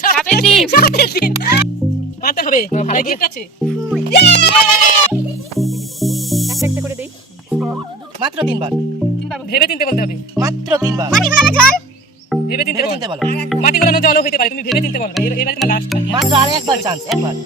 সাপের ডিম মারতে হবে। ভালো গিফট আছে, একটা একটা করে দেই। মাত্র তিনবার ভেবে চিনতে বলতে হবে। মাত্র তিনবার ভেবে চিনতে বলো। মাটি গলানো জলও হইতে পারে, তুমি ভেবে চিনতে বলবা। এবারে তোমার লাস্ট। মাত্র আর একবার চান্স, একবার।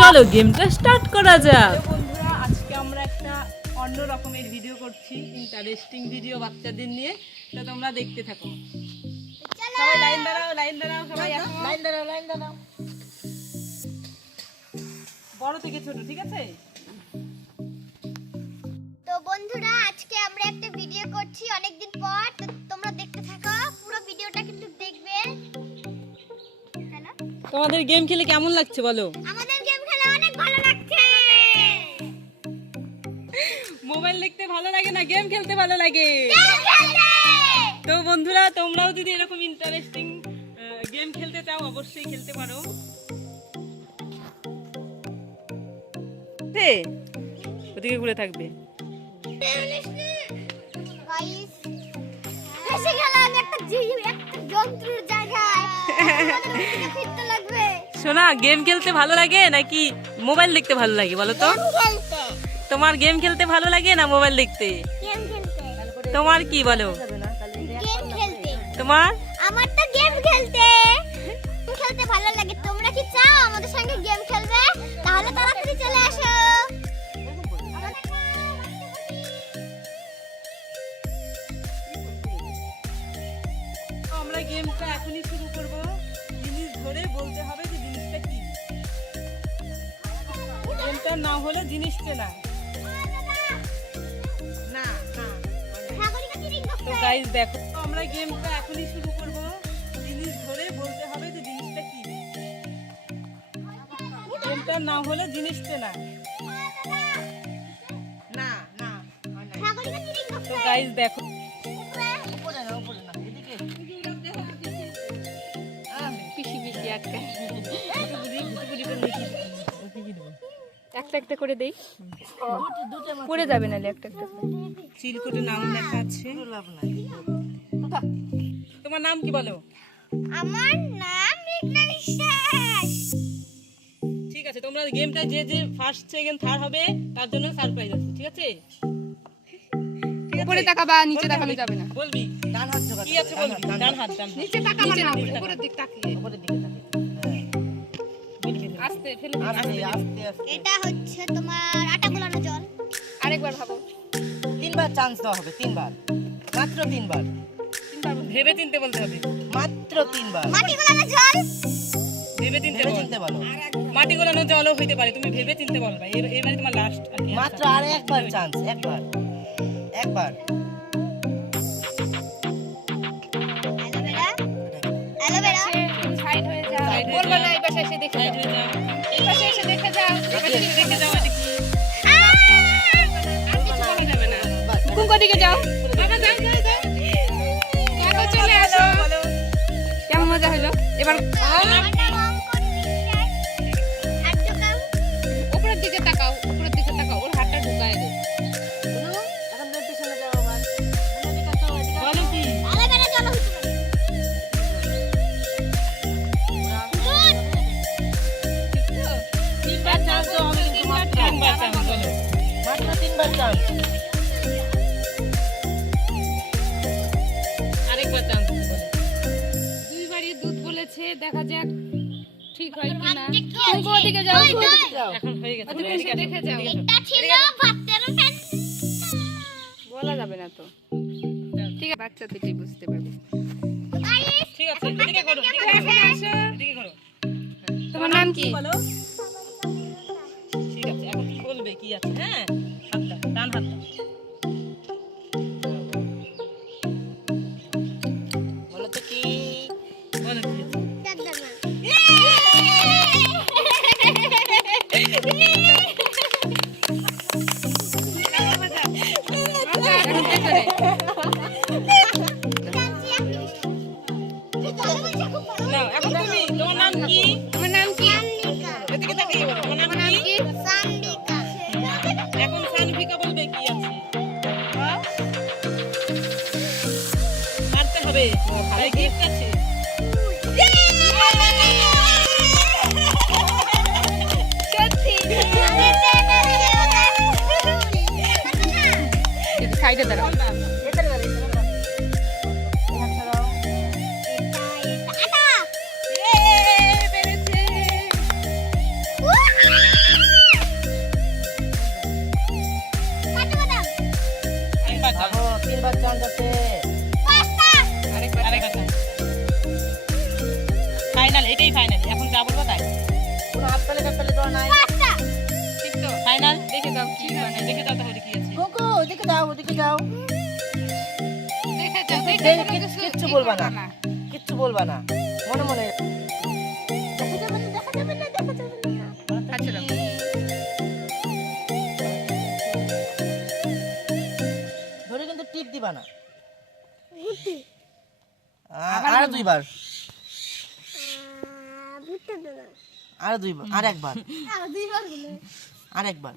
চলো গেমটা স্টার্ট করা যাক। বন্ধুরা, আজকে আমরা একটা অন্য রকমের ভিডিও করছি, ইন্টারেস্টিং ভিডিও বাচ্চাদের নিয়ে। তো তোমরা দেখতে থাকো। সবাই লাইন দাঁড়াও, লাইন দাঁড়াও, সবাই লাইন দাঁড়াও, লাইন দাঁড়াও। বড় থেকে ছোট, ঠিক আছে? তো বন্ধুরা, আজকে আমরা একটা ভিডিও করছি অনেকদিন পর। তো তোমরা দেখতে থাকো, পুরো ভিডিওটা কিন্তু দেখবে। হ্যালো, তোমাদের গেম খেলে কেমন লাগছে বলো? আমাদের গেম খেলা অনেক ভালো লাগছে। মোবাইল দেখতে ভালো লাগে না, গেম খেলতে ভালো লাগে। গেম খেলতে। তো বন্ধুরা, তোমরাও যদি এরকম ইন্টারেস্টিং গেম খেলতে চাও, অবশ্যই খেলতে পারো। ওদিকে ঘুরে থাকবে। গাইস, বেশি খেলা একটা যন্ত্রের জায়গায় আমাদের ফিরতে লাগবে। শোনা, গেম খেলতে ভালো লাগে নাকি মোবাইল দেখতে ভালো লাগে বলো তো? গেম খেলতে। তোমার গেম খেলতে ভালো লাগে না মোবাইল দেখতে? গেম খেলতে। তোমার কি বলো? গেম খেলতে। তোমার? আমার তো গেম খেলতে। গেম খেলতে ভালো লাগে। তোমরা কি চাও আমাদের সঙ্গে গেম খেলবে? তাহলে তাড়াতাড়ি চলে আসো। আমরা গেমটা এখনই শুরু করব। জিনিস ধরে বলতে হবে যে জিনিসটা কি। গেমটা না হলে জিনিসটা না। না না। তো গাইস দেখো, আমরা গেমটা এখনই শুরু করব। জিনিস ধরে বলতে হবে যে জিনিসটা কি। গেমটা না হলে জিনিসটা না। না না। তো গাইস দেখো, উপরে না, উপরে না, এদিকে। পিসি পিসি একটা একটা করে দেই, পড়ে যাবে নালে একটা একটা করে। চিলকোটে নাম লেখা আছে। লাভ নাই। তোমার নাম কি বলো? আমার নাম মেঘনা বিশ্বাস। ঠিক আছে, তোমরা গেমটা যে যে ফার্স্ট সেকেন্ড থার্ড হবে তার জন্য সারপ্রাইজ আছে, ঠিক আছে? উপরে তাকাবা, নিচে তাকানো যাবে না। বলবি ডান হাত জোগাড় কি আছে, করো, বলবি ডান ডান হাত। হাত, ডান হাত। নিচে তাকাবা না, উপরের দিক তাকিয়ে উপরের দিকে তাকিয়ে। হ্যাঁ। বলবি আস্তে ফেলে আস্তে আস্তে আস্তে। এটা হচ্ছে তোমার আটা গোলানো জল। আরেকবার ভাবো। তিনবার চান্স দেওয়া হবে, তিনবার। মাত্র তিনবার। ভেবে চিনতে বলতে হবে। মাত্র তিনবার। মাটি গোলানো জল। ভেবে চিনতে ভেবে বল। চিনতে বলো। মাটি গলানো জলও হইতে পারে, তুমি ভেবে চিনতে বলবা। এবারে তোমার লাস্ট। মাত্র আর একবার চান্স, একবার। একবার। অ্যালোভেরা। অ্যালোভেরা। সাইড হয়ে যাও, Side হয়ে বলবা যাও। না এই পাশে এসে দেখে সাইড যাও, হয়ে যাও। এই পাশে এসে দেখে যাও, এই পাশে এসে দেখে যাও, এটা কি? আর কিছু বলা যাবে না। বাস, কোন দিকে যাও, বাবা যাও যাও যাও, দেখো চলে আসো। বলো। কেমন মজা হলো এবার? আমার নাম অঙ্কন বিশ্বাস। আর ঢোকাও। উপরের দিকে তাকাও, উপরের দিকে তাকাও, ওর হাতটা ঢুকায় দাও। এখন তোর পিছনে যাও আবার। এদিকে আসো, এদিকে আসো। বলো কি? অ্যালোভেরা জল হতে পারে। দুধ। ঠিক তো? তিনবার চান্স। আরেকবার চান্স। দুইবারই দুধ বলেছে, দেখা যাক ঠিক হয় কিনা। দেখি কুঙ্কু ওদিকে যাও, ওদিকে যাও। এখন হয়ে গেছে। তুমি এসে দেখে যাও। এটা ছিল ভাতের ফ্যান। বলা যাবে না তো। ঠিক আছে, বাচ্চা থেকেই বুঝতে পারবে। ঠিক আছে, এদিকে করো, এদিকে করো। এখন আসো। এদিকে করো। তোমার নাম কি? বলো। ঠিক আছে, এখন তুমি বলবে কি আছে, হ্যাঁ? হাতটা, ডান হাতটা। বলো তো কি? বলো কি আছে? এখন দেখো রে। নাও, এখন তুমি, তোমার নাম কি? তোমার নাম কি? এদিকে তাকিয়ে বলো, তোমার নাম তোমার নাম কি? কি? এখন সানভিকা বলবে কি আছে? পারতে হবে। তাই gift আছে। সাইডে দাঁড়াও। আরেকবার চান্স। ভাবো, তিনবার চান্স আছে। আরেকবার আরেকবার চান্স। ফাইনাল, এটাই ফাইনাল। এখন যা বলবো তাই। কোনো হাত পেলে দেওয়া নাই। ঠিক তো? ফাইনাল। দেখে দাও কি মানে। দেখে দাও তাহলে কি আছে। কুঙ্কু ওদিকে যাও, ওদিকে যাও। দেখে যাও, দেখে দেখে কোনো কিচ্ছু কিছু কিচ্ছু ই বলবা করবা না। কিচ্ছু বলবা না, মনে মনে। আচ্ছা দাও। ধরে কিন্তু টিপ দিবা না। আবার আর বলবো। দুইবার, আর দুইবার, আর একবার, আর একবার।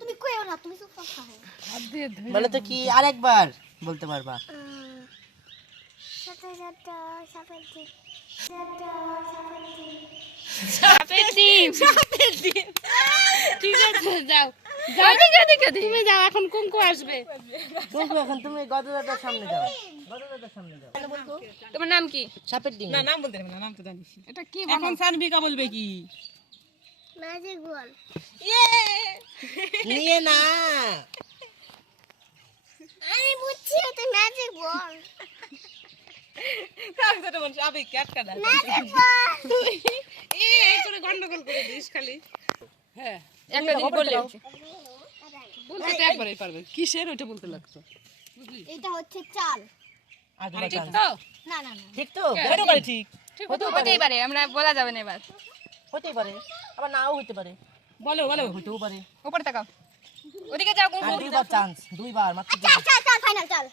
তুমি কইও না, তুমি চুপ থাকো। হাত দিয়ে ধরে। বলো তো কি, আর একবার বলতে পারবা। সাপের ডিম। সাপের ডিম। ঠিক আছে, যাও। যাও, দেখে তুমি যাও, এখন কুঙ্কু আসবে। কুঙ্কু এখন তুমি গদদাদার সামনে যাও, গদদাদার সামনে যাও। তোমার নাম কি? সাপের ডিম। না, নাম বলতে হবে না, নাম তো জানিস। এটা কি এখন সানভিকা বলবে কি? Magic ball. নিয়ে না। আমি বুঝছি এটা ম্যাজিক বল। আমি তো বলছি আবেগ কে আটকা দাও। Magic ball. এই করে গন্ডগোল করে দিস খালি। হ্যাঁ, একটা জিনিস বলে বলতে তো একবারই পারবে। কিসের ওইটা বলতে লাগতো? এটা হচ্ছে চাল। আর দুইবার ঠিক চান্স। তো? না না না। ঠিক তো? হতে পারে ঠিক। ঠিক হতেই পারে, আমরা বলা যাবে না এবার। হতেই পারে, আবার নাও হতে পারে, বলো, বলো। হতেও পারে। উপরে তাকাও। ওদিকে যাও কুঙ্কু। আর দুইবার চান্স, দুইবার মাত্র চাল দুইবার। চাল চাল ফাইনাল চাল।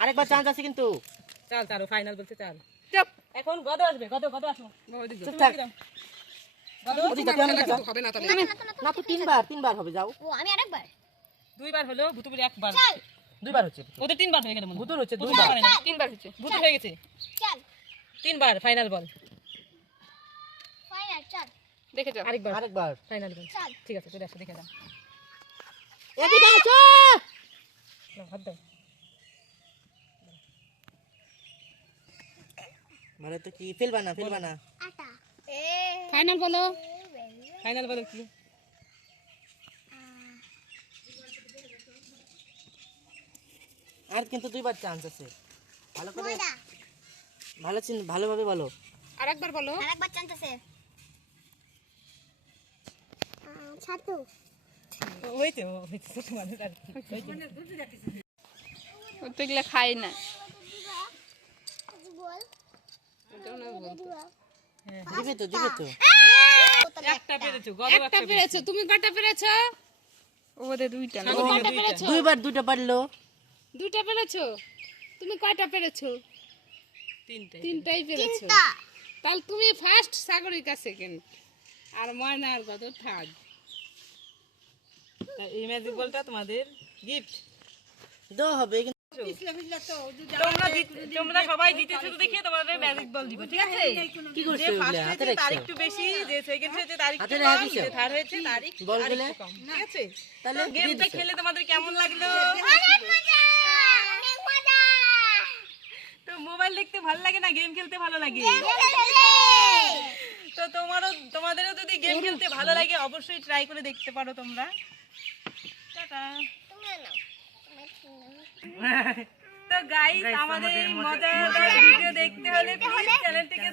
আরেকবার চান্স আছে কিন্তু। চাল, চাল, ফাইনাল বলতে চাল। চুপ। এখন গদ আসবে, গদ আসো। চুপ থাক। গদ ওদিকে যাও, ওদিকে যাও। হবে না তাহলে। না তো তিনবার হবে, যাও। ও আমি আরেকবার। দুইবার হলো, ভুতুবুলি একবার। চাল দুইবার হচ্ছে। ওদের তিনবার হয়ে গেল মনে হয়। ভুতুর হচ্ছে ভুতুর দুইবার। পারে না। তিনবার হচ্ছে। ভুতুর হয়ে গেছে। চাল তিনবার ফাইনাল বল। ফাইনাল চাল দেখে যাও। আরেকবার আরেকবার। ফাইনাল বল। চাল। ঠিক আছে, চলে আসো, দেখে দাও। এদিকে আসো। নাও, হাত দাও। মানে তো কি, ফেলবা না, ফেলবা না। আটা ফাইনাল বলো। ফাইনাল বলো কি? আর কিন্তু দুইবার চান্স আছে। ভালো করে, ময়দা ভালোভাবে বলো। আরেকবার বলো। আরেকবার চান্স আছে। ছাতু হইতে ছোট মানুষ আর ও তো এগুলো খাই না। বল দিবে তো, দিবে তো। একটা পেরেছো, গদ একটা পেরেছো, তুমি কটা পেরেছো? ও বোধহয় দুইটা না। আমি কটা দুইটা। পেরেছো? দুইবার দুইটা পারলো। দুইটা পেরেছো? তুমি কয়টা পেরেছো? তিনটে। তিনটাই পেরেছো। তিনটা তাহলে তুমি ফার্স্ট, সাগরিকা সেকেন্ড, আর ময়না আর গত থার্ড। এই ম্যাজিক বলটা তোমাদের গিফট। দেওয়া হবে কিন্তু তোমরা সবাই জিতেছো তো দেখিয়ে তোমাদের ম্যাজিক বল দিব, ঠিক আছে? কি করছো যে ফার্স্ট এগুলা? হাতে হয়েছে তার রাখছো? একটু বেশি, যে সেকেন্ড হয়েছে তার একটু হাতে কম, রাখিছো? যে থার্ড হয়েছে তার একটু বলগুলা? কম, ঠিক আছে? তাহলে তো গেমটা খেলে তোমাদের কেমন লাগলো? অনেক মজা, অনেক মজা। তো মোবাইল দেখতে ভালো লাগে না গেম খেলতে ভালো লাগে? তো তোমাদেরও যদি গেম খেলতে ভালো লাগে অবশ্যই ট্রাই করে দেখতে পারো তোমরা। টাটা। তো গাইস, আমাদের মজাদার ভিডিও দেখতে হলে প্লিজ চ্যানেলটিকে